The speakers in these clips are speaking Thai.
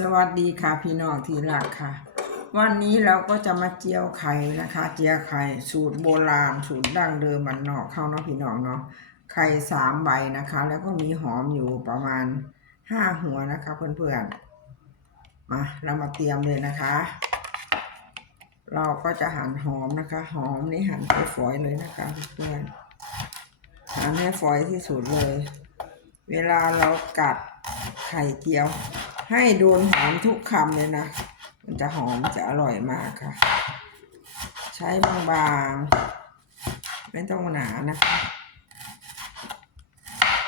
สวัสดีค่ะพี่น้องที่รักค่ะ วันนี้เราก็จะมาเจียวไข่นะคะ เจียวไข่สูตรโบราณสูตรดั้งเดิมมันนอกเข้าเนาะพี่น้องเนาะไข่สามใบนะคะ แล้วก็มีหอมอยู่ประมาณห้าหัวนะคะ เพื่อนๆมาเรามาเตรียมเลยนะคะ เราก็จะหั่นหอมนะคะ หอมนี่หั่นให้ฝอยเลยนะคะ เพื่อนหั่นให้ฝอยที่สุดเลย เวลาเรากัดไข่เจียว ให้โดนหอมทุกคำเลยนะ มันจะหอมจะอร่อยมากค่ะ ใช้บางๆ ไม่ต้องหนานะคะ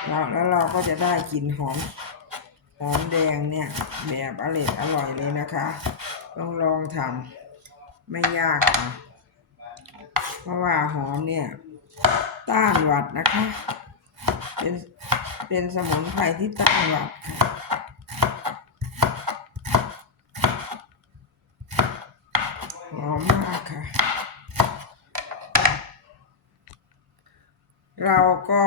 แล้วแล้วเราก็จะได้กลิ่นหอมหอมแดงเนี่ยแบบอร่อยอร่อยเลยนะคะลองลองทำไม่ยากค่ะเพราะว่าหอมเนี่ยต้านหวัดนะคะ เป็นเป็นสมุนไพรที่ต้านหวัดค่ะ หอมมากค่ะ เราก็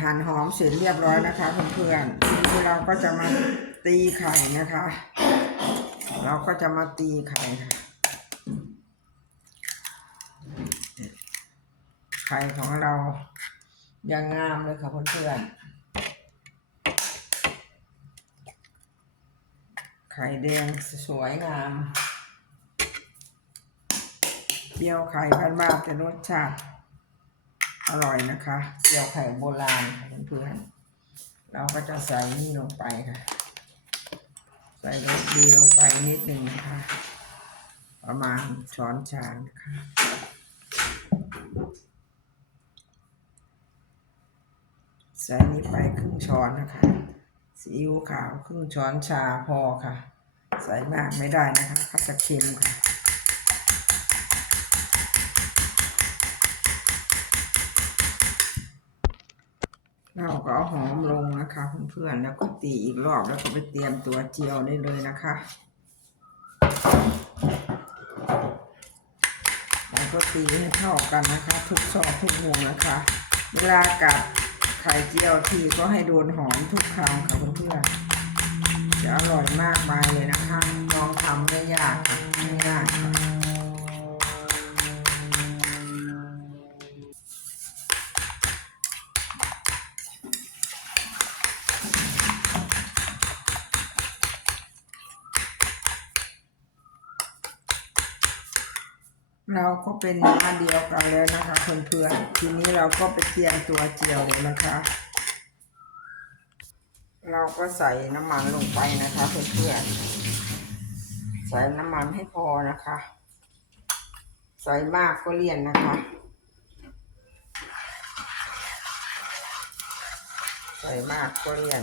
หั่นหอมเสร็จเรียบร้อยนะคะเพื่อนๆทีนี้เราก็จะมาตีไข่นะคะ เราก็จะมาตีไข่ค่ะไข่ของเรายังงามเลยค่ะเพื่อนๆ ไข่แดงสวยงามเจียวไข่พันบานแต่รสชาติ อร่อยนะคะเจียวไข่โบราณค่ะเพื่อนๆเราก็จะใส่นี่ลงไปค่ะ ใส่รสดีลงไปนิดหนึ่งนะคะ ประมาณช้อนชานะคะใส่นี้ไปครึ่งช้อนนะคะซีอิ๊วขาวครึ่งช้อนชาพอค่ะ ใส่มากไม่ได้นะคะเขาจะเค็มค่ะ เราก็เอาหอมลงนะคะเพื่อนๆแล้วก็ตีอีกรอบแล้วก็ไปเตรียมตัวเจียวได้เลยนะคะแล้วก็ตีให้เข้ากันนะคะ ทุกซอกทุกมุมนะคะ เวลากัดไข่เจียวทีก็ให้โดนหอมทุกครั้งค่ะเพื่อนๆจะอร่อยมากมายเลยนะคะลองทำได้ยากค่ะไม่ยากค่ะ เราก็เป็นหน้าเดียวกันแล้วนะคะเพื่อนๆทีนี้เราก็ไปเตรียมตัวเจียวเลยนะคะ เราก็ใส่น้ำมันลงไปนะคะเพื่อนๆใส่น้ำมันให้พอนะคะ ใส่มากก็เลี่ยนนะคะ ใส่มากก็เลี่ยน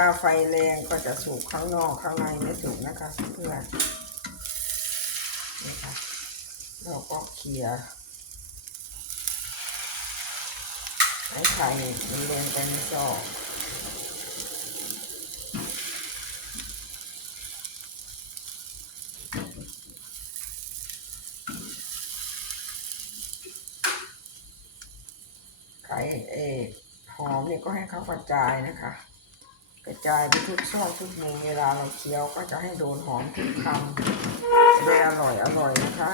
ถ้าไฟแรงก็จะสุกข้างนอกข้างในไม่สุกนะคะเพื่อนนี่ค่ะเราก็เคลียร์ให้ไข่มันลงไปในซอกไข่เออหอมเนี่ยก็ให้เขากระจายนะคะ ระจายไปทุกซอกทุกมุมเวลาเราเคี้ยวก็จะให้โดนหอมทุกคำจะได้อร่อยอร่อยนะคะ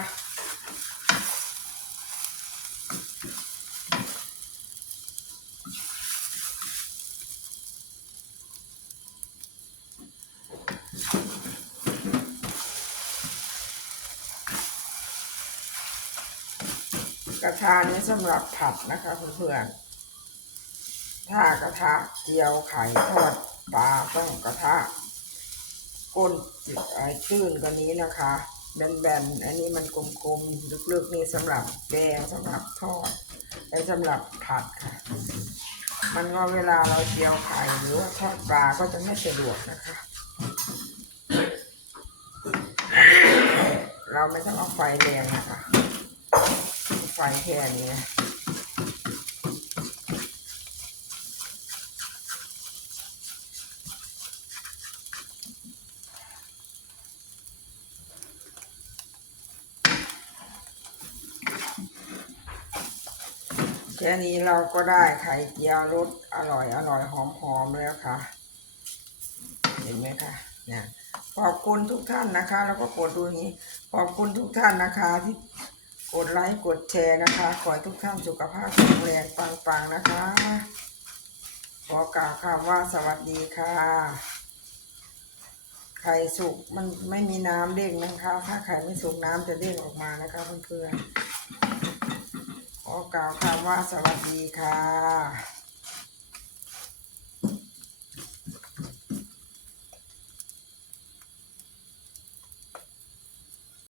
กระทะนี้สำหรับผัดนะคะเพื่อนๆถ้ากระทะเจียวไข่ทอด ปลาต้องกระทะก้นจิตไอ้ตื้นกว่านี้นะคะ แบนๆ อันนี้มันกลมๆ ลึกๆ นี่สำหรับแกงสำหรับทอดไว้สำหรับผัดค่ะ มันก็เวลาเราเจียวไข่หรือว่าทอดปลาก็จะไม่สะดวกนะคะ เราไม่ต้องเอาไฟแรงนะคะ ไฟแค่นี้นะ ค่นี้เราก็ได้ไข่เจียวรสอร่อยอร่อยหอมหอมๆแล้วค่ะ เห็นไหมคะเนี่ยขอบคุณทุกท่านนะคะ แล้วก็กดดูนี้ ขอบคุณทุกท่านนะคะที่กดไลค์กดแชร์นะคะ ขอให้ทุกท่านสุขภาพแข็งแรงปังๆนะคะ ขอกล่าวคำว่าสวัสดีค่ะ ไข่สุกมันไม่มีน้ำเด้งนะคะ ถ้าไข่ไม่สุกน้ำจะเด้งออกมานะคะเพื่อนๆ กล่าวคำว่าสวัสดีค่ะ